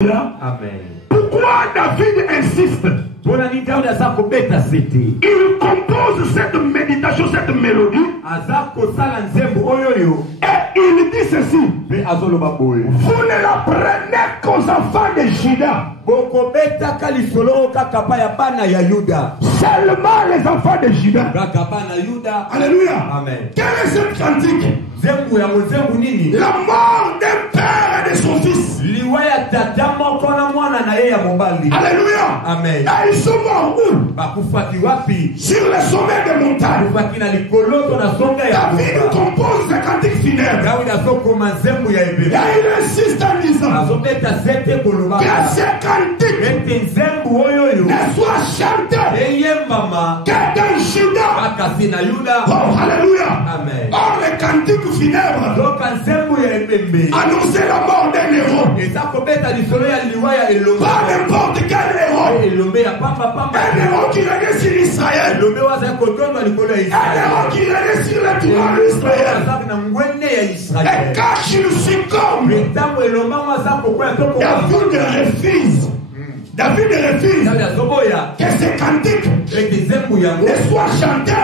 Amen. Pourquoi David insiste? Il compose cette méditation, cette mélodie. Et il dit ceci. Vous ne la prenez qu'aux enfants de Juda. Seulement les enfants de Juda. Alléluia. Amen. Quelle est cette cantique? La mort d'un père et de son fils. Alléluia. Amen. Et ils sont morts où? Sur le sommet des montagnes. David compose des cantiques funèbres. Et il insiste en disant que ces cantiques ne soient chantés que dans Juda. Oh, alléluia. Amen. Or, les cantiques funèbres annonçaient la mort d'un héros. Pas n'importe quel héros. Un héros qui régnait sur Israël. Un héros qui régnait sur le trône d'Israël. Et quand il succombe, David refuse que ces cantiques ne soient chantés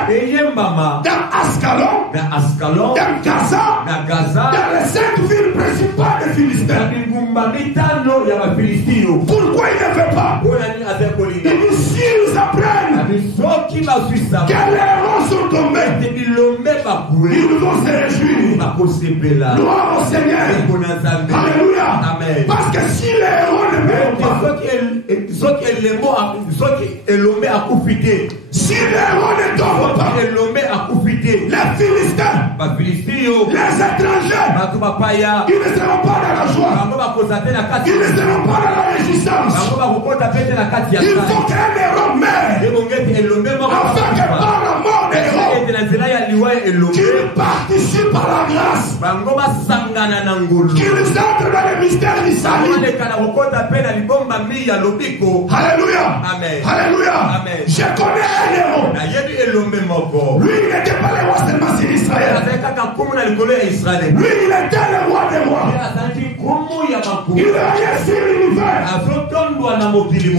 dans Ascalon, dans Gaza, dans les 5 villes principales des Philistins. Pourquoi il ne fait pas? Il dit, s'ils apprennent que les héros sont tombés, ils vont se réjouir. Gloire au Seigneur. Alléluia. Amen. Parce que si les héros ne meurent pas, si les héros ne tombent pas, les Philistins, les étrangers, ils ne seront pas dans la joie, ils ne seront pas dans la réjouissance. Il faut qu'un héros meure, afin que par la mort des héros, qu'ils participent à la grâce, qu'ils entrent dans les mystères du salut. Alléluia. Amen. Alléluia. Amen. Je connais un héros. Lui, il n'était pas le roi seulement sur Israël. Lui, il était le roi des rois. Il régnait sur l'univers.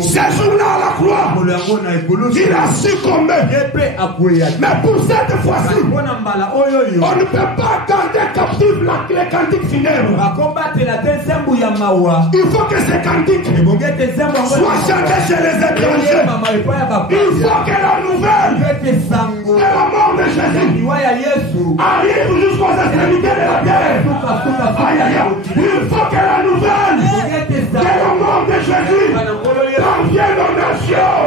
Ce jour-là à la croix, il a succombé. Mais pour cette fois-ci, on ne peut pas garder captif les cantiques funèbres. Il faut que ces cantiques soient chantés chez les étrangers. Il faut que la nouvelle de la mort de Jésus arrive jusqu'aux extrémités de la terre. Aïe, aïe, aïe. Il faut que la nouvelle de la mort de Jésus parvienne aux nations.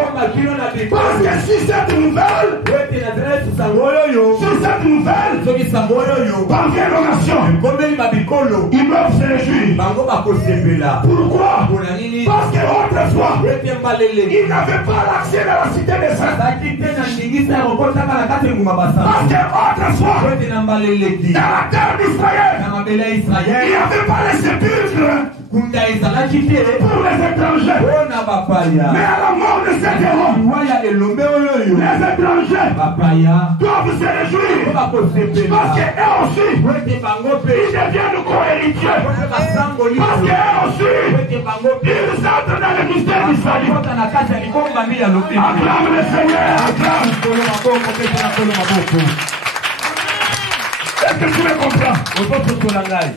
Parce que si cette nouvelle parvient aux nations, ils doivent se réjouir. Pourquoi? Parce qu'autrefois, ils n'avaient pas l'accès à la cité des saints. Parce qu'autrefois, dans la terre d'Israël, il n'y avait pas les sépulcres pour les étrangers. Mais à la mort de cet héros, les étrangers doivent se réjouir. Parce qu'eux aussi, ils deviennent co-héritiers. Parce qu'eux aussi, ils entrent dans le mystère du salut. Acclame le Seigneur, acclame. Est-ce que tu me comprends?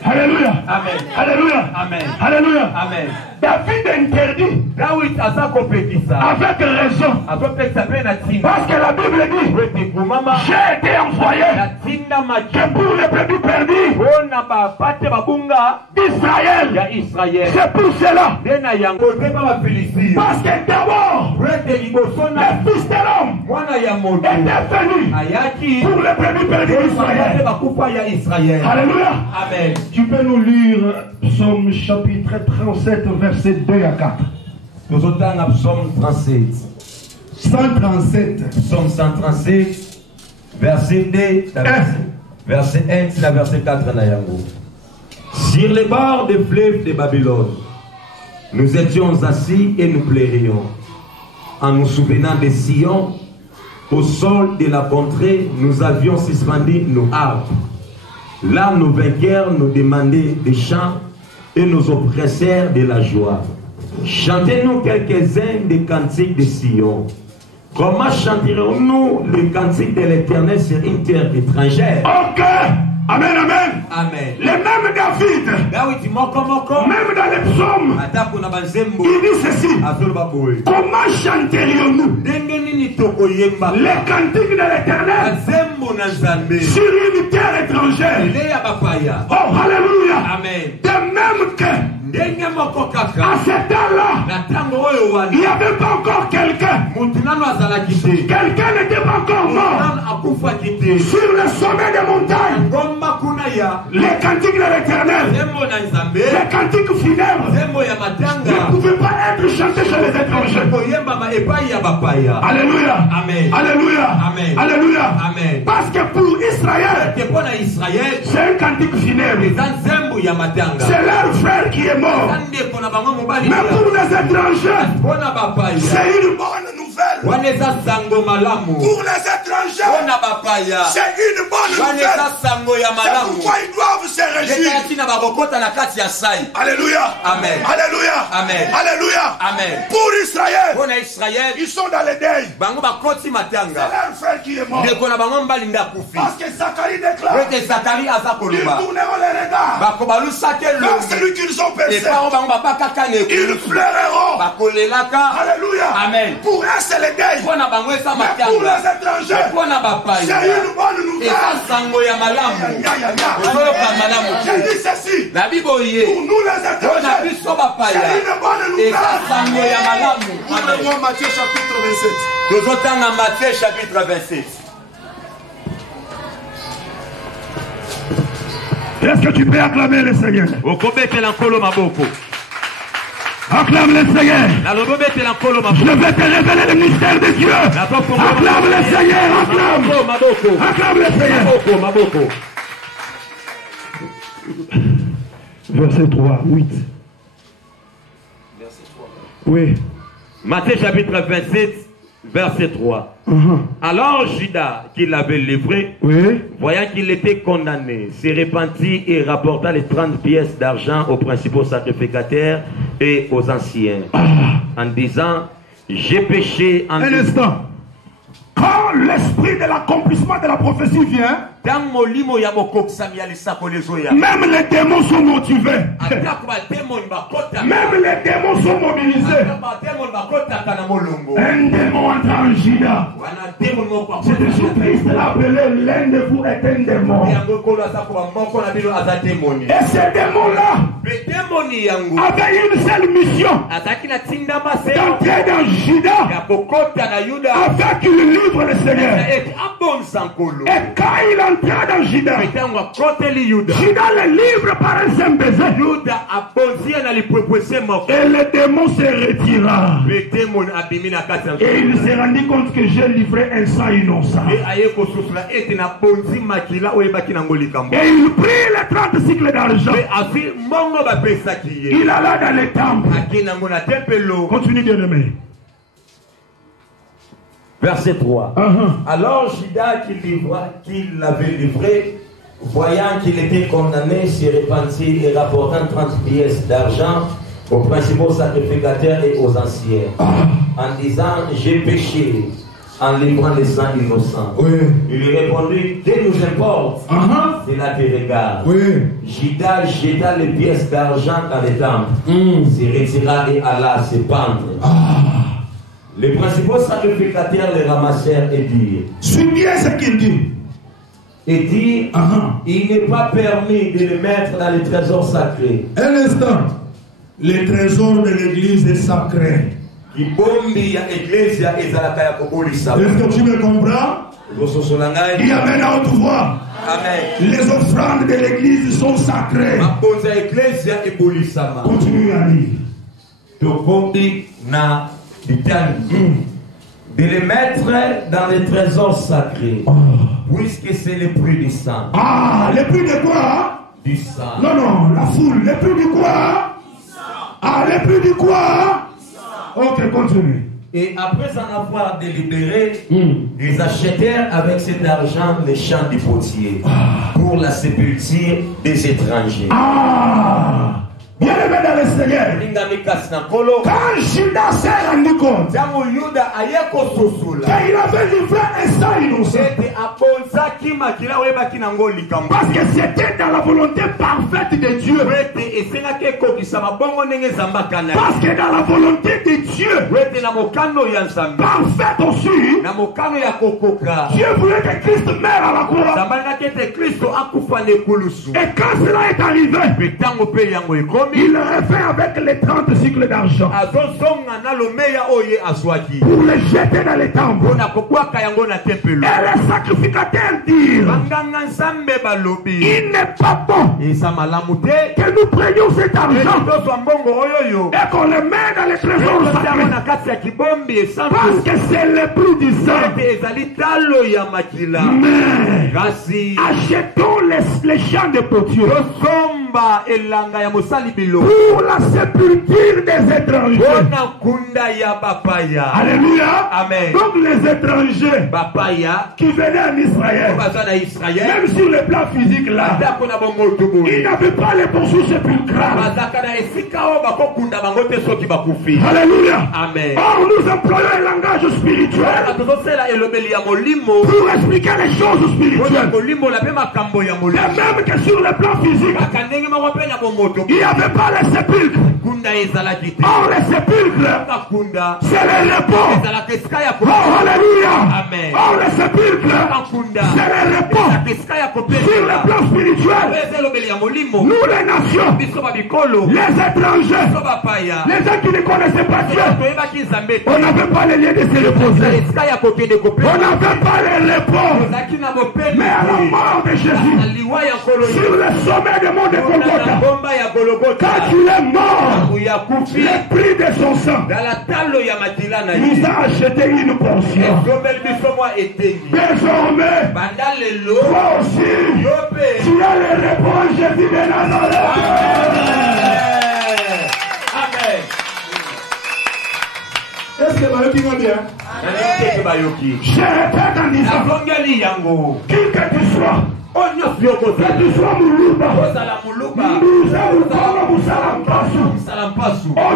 Alléluia. Amen. Alléluia. Amen. Alléluia. Amen. David interdit avec raison. Parce que la Bible dit, j'ai été envoyé que pour les brebis perdues d'Israël. C'est pour cela. Parce que d'abord, le Fils de l'homme était venu pour les brebis perdues d'Israël. Alléluia. Amen. Tu peux nous lire Psaume chapitre 37, verset 2 à 4. Nous autres, Psaume 37. 137. Psaume 137, verset 2, verset 1, c'est la verset 4. Sur les bords des fleuves de Babylone, nous étions assis et nous pleurions. En nous souvenant de Sion, au sol de la contrée, nous avions suspendu nos harpes. Là, nos vainqueurs nous demandaient des chants et nos oppresseurs de la joie. Chantez-nous quelques-uns des cantiques de Sion. Comment chanterons-nous les cantiques de l'Éternel sur une terre étrangère? Ok. Amen, amen. Amen. Les mêmes David, même dans les psaumes, il dit ceci. Comment chanterions-nous les cantiques de l'Éternel sur une terre étrangère? Oh, alléluia. Amen. De même que à ce temps-là, il n'y avait pas encore quelqu'un. Quelqu'un n'était pas encore mort. Sur le sommet des montagnes, les cantiques de l'Éternel, les cantiques funèbres ne pouvaient pas être chantés chez les étrangers. Alléluia. Amen. Alléluia. Amen. Alléluia. Amen. Parce que pour Israël, c'est un cantique funèbre. C'est leur frère qui est mort. Mais pour les étrangers, c'est une bonne nouvelle. Pour les étrangers, c'est une bonne nouvelle. C'est pourquoi ils doivent se réjouir. Alléluia. Amen. Alléluia. Amen. Alléluia. Amen. Pour Israël, ils sont dans le deuil. C'est leur frère qui est mort. Parce que Zacharie déclare, ils tourneront les regards vers celui qu'ils ont percé. Ils pleureront. Alléluia. Amen. Pour eux, c'est le deuil. Mais pour les étrangers, c'est une bonne nouvelle. J'ai dit ceci. Pour nous les étrangers, c'est une bonne nouvelle. Ouvrez-moi Matthieu chapitre 27. Est-ce que tu peux acclamer le Seigneur? Acclame le Seigneur. Je vais te révéler le mystère de Dieu. Acclame le Seigneur. Acclame. Acclame le Seigneur. Verset 3, 8. Oui. Matthieu chapitre 27, verset 3. Alors Judas, qui l'avait livré, voyant qu'il était condamné, se repentit et rapporta les 30 pièces d'argent aux principaux sacrificateurs et aux anciens, en disant, j'ai péché en... Un instant. Quand l'esprit de l'accomplissement de la prophétie vient, même les démons sont motivés. Même les démons sont mobilisés. Un démon entre en Judas. C'est Jésus-Christ appelé l'un de vous est un démon. Et ce démon-là avait une seule mission, d'entrer dans Judas afin qu'il livre le Seigneur. Et quand il entra dans Judas, Judas le livre par un simple baiser. Et le démon se retira. Et il se rendit compte que j'ai livré un sang innocent. Et il prit les 30 cycles d'argent. Il alla dans les temples. Continue bien aimé. Verset 3. Alors Judas qui l'avait livré, voyant qu'il était condamné, se repentit et rapportant 30 pièces d'argent aux principaux sacrificateurs et aux anciens, en disant, j'ai péché en livrant les sangs innocents. Il lui répondit, que nous importe, cela te regarde. Judas jeta les pièces d'argent dans les temples, se retira et alla se pendre. Les principaux sacrificateurs les ramassèrent et dirent, suis bien ce qu'il dit. Et dit, il n'est pas permis de les mettre dans les trésors sacrés. Un instant. Les trésors de l'église est sacré. Est-ce que tu me comprends? Il y a une autre voix. Les offrandes de l'église sont sacrées. Continue à lire. De les mettre dans les trésors sacrés, puisque c'est le prix du sang. Le prix de quoi? Du sang. Non, la foule. Le prix du quoi? Le prix du quoi? Ok, continue. Et après en avoir délibéré, ils achetèrent avec cet argent les champs du potier pour la sépulture des étrangers. Bien-aimé dans le Seigneur, quand Judas s'est rendu compte qu'il avait livré un sang innocent, parce que c'était dans la volonté parfaite de Dieu, parce que dans la volonté de Dieu parfaite aussi, Dieu voulait que Christ meure à la croix. Et quand cela est arrivé, il l'aurait fait avec les 30 cycles d'argent pour les jeter dans les tambours. Et les sacrificateurs dirent, il n'est pas bon que nous prenions cet argent et qu'on le met dans les trésors sacrés, parce que c'est le prix du sang. Mais achetons les champs de potiers pour la sépulture des étrangers. Alléluia. Amen. Donc les étrangers qui venaient en Israël, même sur le plan physique là, ils n'avaient pas les poursuites sépulcrales. Alléluia. Amen. Or nous employons un langage spirituel pour expliquer les choses spirituelles. Et même que sur le plan physique, il n'y avait pas les sépulcres. Or les sépulcres, c'est le repos. Oh, alléluia. Amen. Or les sépulcres, c'est le repos. Sur le plan spirituel, nous les nations, les étrangers, les gens qui ne connaissaient pas Dieu, on n'avait pas les liens de se reposer. On n'avait pas les repos. Mais à la mort de Jésus, sur le sommet du mont de Golgotha, quand il est mort, le prix de son sang nous a acheté une portion. Désormais, toi aussi, tu as le repos en Jésus de Nazareth. Amen. Est-ce que vous avez bien? Je répète en disant, qui que tu sois, que tu sois Moulouba,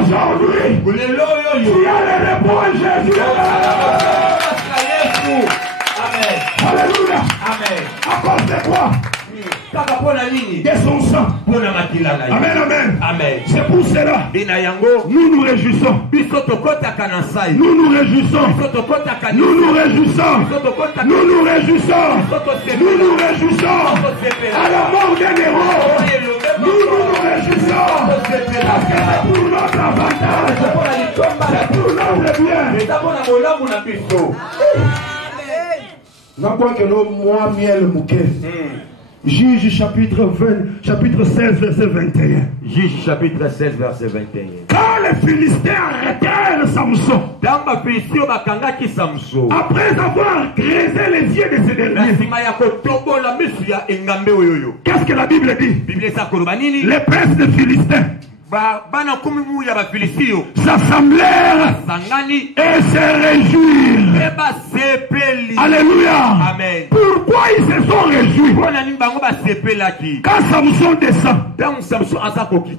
aujourd'hui, tu as le repos en Jésus. Amen. Alléluia. Amen. À cause de quoi? De son sang. Amen, amen. Amen. C'est pour cela nous nous réjouissons. Nous nous réjouissons. Nous nous réjouissons. Nous nous réjouissons. Nous nous réjouissons. À la mort d'un héros, nous nous réjouissons. Parce que c'est pour notre avantage. C'est pour notre bien. Non, quoi que nous, moi, miel mouquet. Juge chapitre 16, verset 21. Juge chapitre 16, verset 21. Quand les Philistins arrêtèrent Samson, après avoir grisé les yeux de ces derniers, qu'est-ce que la Bible dit? Les princes des Philistins s'assemblèrent et se réjouirent. Alléluia. Amen. Pourquoi ils se sont réjouis? Quand Samson descend.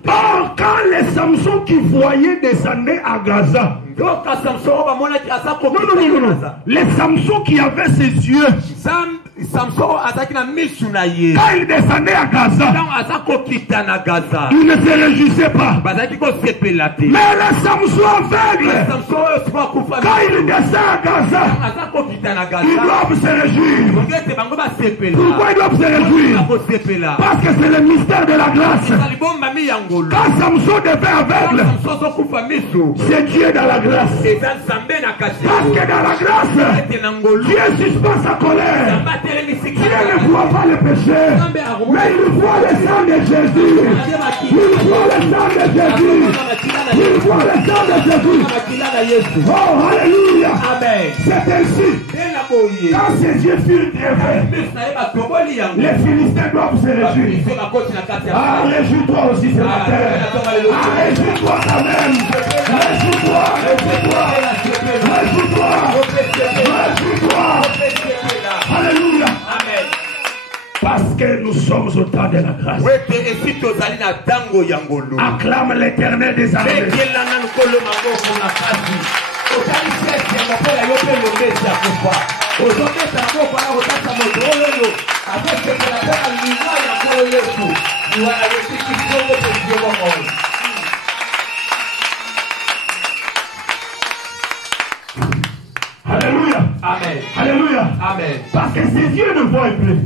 Or, quand les Samson qui voyaient descendre à Gaza, non. Les Samson qui avaient ses yeux, quand il descendait à Gaza, il ne se réjouissait pas. Mais les Samson aveugles, quand il descend à Gaza, ils doivent se réjouir. Pourquoi ils doivent se réjouir? Parce que c'est le mystère de la grâce. Quand Samson devait aveugle, c'est Dieu dans la grâce. Parce que dans la grâce, Dieu suspend sa colère. Dieu ne voit pas le péché, mais il voit le sang de Jésus. Il voit le sang de Jésus. Il voit le sang de Jésus. Oh, alléluia. C'est ainsi. Quand ses yeux furent dressés, les Philistins doivent se réjouir. Ah, réjouis-toi aussi ce matin. Ah, réjouis-toi quand même. Réjouis-toi, réjouis-toi. Réjouis-toi. Réjouis-toi. Alléluia. Amen. Parce que nous sommes au temps de la grâce. Acclame l'Éternel des armées. Alléluia. Amen. Alléluia. Amen. Parce que ses yeux ne voient plus.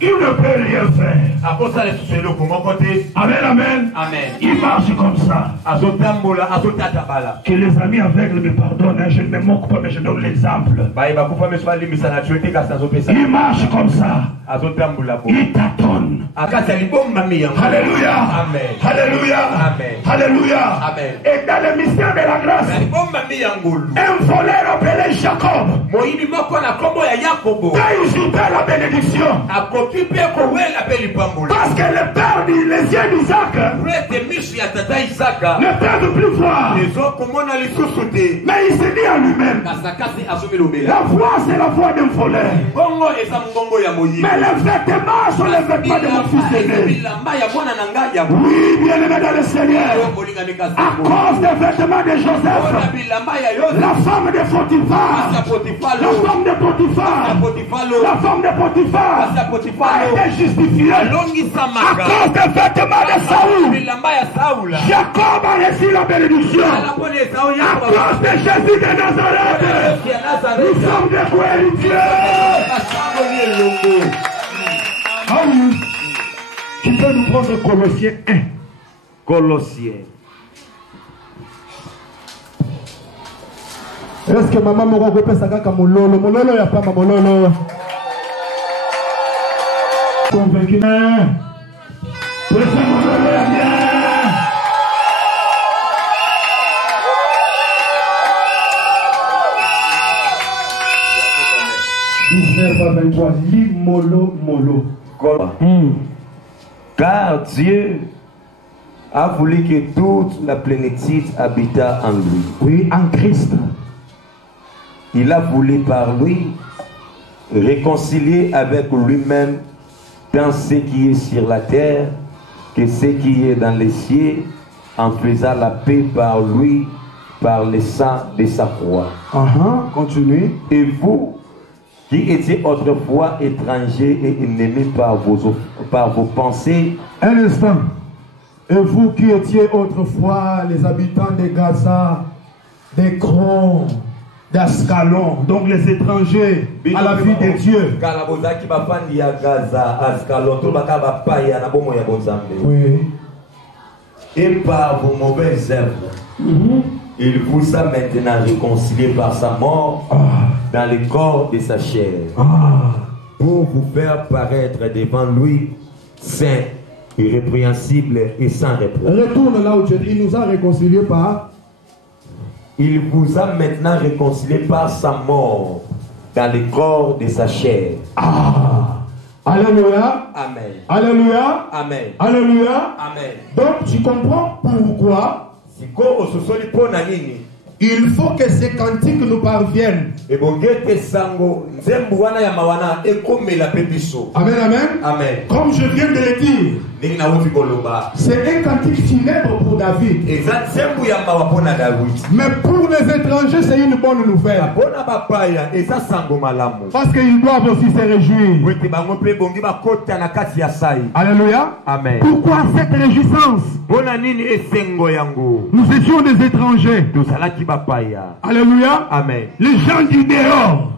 Il ne peut rien faire. Amen, amen. Amen. Il marche comme ça. Que les amis aveugles me pardonnent. Hein. Je ne me moque pas, mais je donne l'exemple. Il marche comme ça. Il tâtonne. Alléluia. Amen. Alléluia. Amen. Alléluia. Amen. Et dans le mystère de la grâce, un voleur appelé Jacob, quand il usurpait la bénédiction, parce que le père dit, les yeux d'Isaac ne peuvent plus voir, mais il se dit à lui-même, la voix c'est la voix d'un voleur, mais les vêtements sont les vêtements de mon fils aîné. Oui, bien aimé dans le Seigneur, à cause des vêtements de Joseph, la femme de Potiphar, la femme de Potiphar, la femme de Potiphar a été justifiée à cause des vêtements de Saoul. Jacob a reçu la bénédiction à cause de Jésus de Nazareth. Nous sommes des co-héritiers. Ah oui. Tu peux nous prendre Colossiens 1. Colossiens. Est-ce que maman m'a repéré ça comme mololo? Mololo, il n'y a pas ma mololo. Convaincu. Car Dieu a voulu que toute la plénitude habitât en lui. Oui, en Christ. Il a voulu par lui réconcilier avec lui-même dans ce qui est sur la terre que ce qui est dans les cieux, en faisant la paix par lui, par le sang de sa croix. Continue. Et vous, qui étiez autrefois étrangers et ennemis par vos pensées. Un instant. Et vous qui étiez autrefois les habitants de Gaza, d'Écron, d'Ascalon, donc les étrangers à la vie de Dieu. Oui. Et par vos mauvaises œuvres, il vous a maintenant réconcilié par sa mort dans le corps de sa chair, pour vous faire paraître devant lui saint, irrépréhensible et sans reproche. Retourne là où tu es. Il nous a réconciliés par. Il vous a maintenant réconcilié par sa mort dans le corps de sa chair. Alléluia. Amen. Alléluia. Amen. Alléluia. Amen. Donc tu comprends pourquoi il faut que ces cantiques nous parviennent. Amen, amen. Amen. Comme je viens de le dire, c'est un cantique funèbre pour David. Mais pour les étrangers, c'est une bonne nouvelle. Parce qu'ils doivent aussi se réjouir. Alléluia. Amen. Pourquoi cette réjouissance? Nous étions des étrangers. Alléluia. Amen. Les gens du dehors.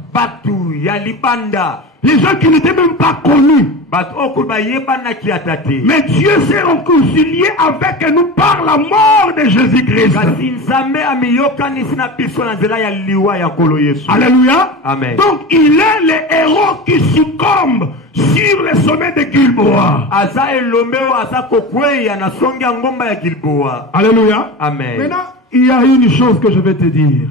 Les gens qui n'étaient même pas connus. Mais Dieu s'est réconcilié avec nous par la mort de Jésus-Christ. Alléluia. Amen. Donc il est le héros qui succombe sur le sommet de Gilboa. Alléluia. Amen. Maintenant, il y a une chose que je vais te dire.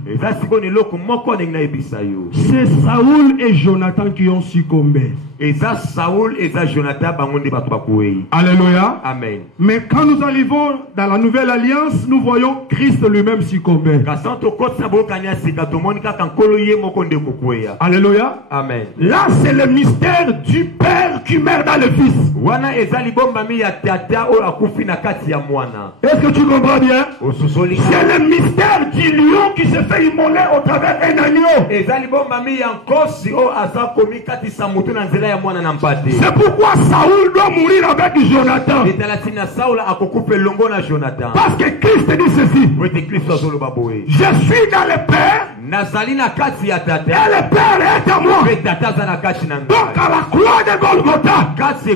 C'est Saoul et Jonathan qui ont succombé. Eza Saoul, Eza Jonathan, bangonde batubakoué. Alléluia. Amen. Mais quand nous arrivons dans la nouvelle alliance, nous voyons Christ lui-même succomber. Alléluia. Amen. Là, c'est le mystère du Père qui meurt dans le Fils. Est-ce que tu comprends bien? C'est le mystère du lion qui se fait immoler au travers d'un agneau. C'est pourquoi Saoul doit mourir avec Jonathan. Parce que Christ dit ceci. Je suis dans le Père. Et le Père est à moi. Donc à la croix de Golgotha, quand il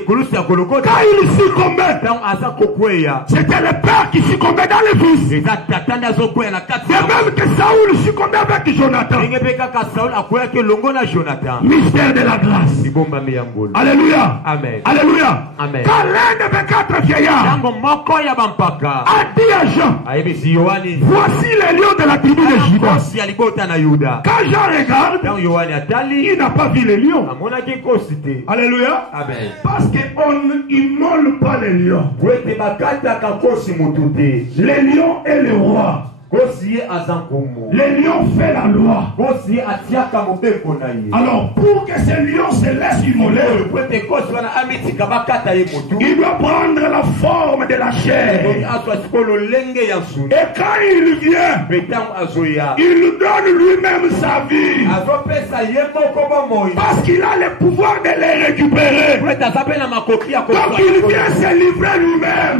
succombait, c'était le Père qui succombait dans le Fils. Et même que Saoul succombait avec Jonathan. Mystère de la grâce. Alléluia. Amen. Alléluia. Amen. Quand l'un des 4 vieillards a dit à Jean, voici les lions de la tribu de Juda. Quand Jean regarde, il n'a pas vu les lions. Alléluia. Amen. Parce qu'on n'immole pas les lions. Les lions et le roi. Les lions fait la loi. Alors pour que ces lions se laissent immoler, il doit prendre la forme de la chair. Et quand il vient, il donne lui-même sa vie. Parce qu'il a le pouvoir de les récupérer. Donc il vient se livrer lui-même.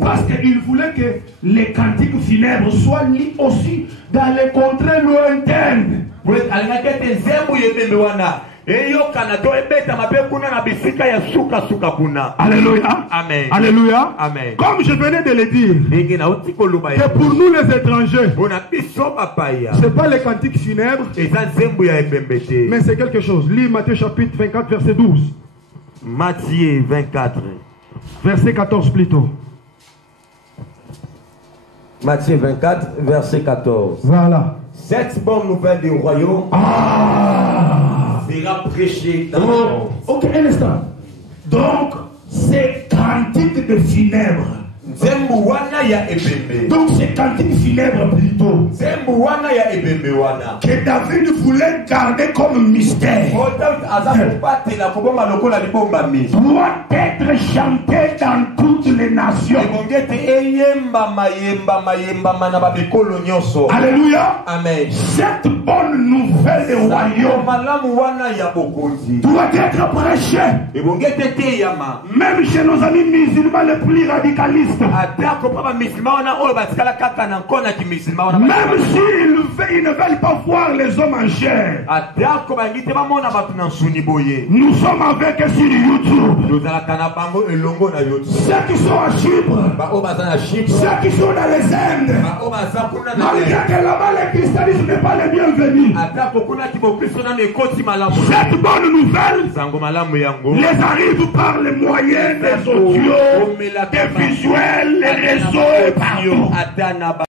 Parce qu'il voulait que les cantiques funèbres soient liés aussi dans les contrées lointaines. Alléluia. Amen. Alléluia. Amen. Comme je venais de le dire, que pour nous les étrangers, c'est pas les cantiques funèbres, mais c'est quelque chose. Lis Matthieu chapitre 24 verset 12. Matthieu 24 verset 14 plutôt. Matthieu 24, verset 14. Voilà. Cette bonne nouvelle du royaume sera prêchée dans le monde. Ok, un instant. Donc, c'est cantique de funèbres. Donc, c'est cantique funèbre plutôt. Que David voulait garder comme mystère. Doit être chanté dans toutes les nations. Alléluia. Amen. Cette bonne nouvelle du royaume doit être prêchée. Même chez nos amis musulmans les plus radicalistes. Même s'ils ne veulent pas voir les hommes en chair. Nous sommes avec eux sur YouTube. Ceux qui sont à Chypre, ceux qui sont dans les Indes, malgré que là-bas le christianisme n'est pas le bienvenu. Cette bonne nouvelle les arrive par les moyens des audios, des visuels, les réseaux et partout.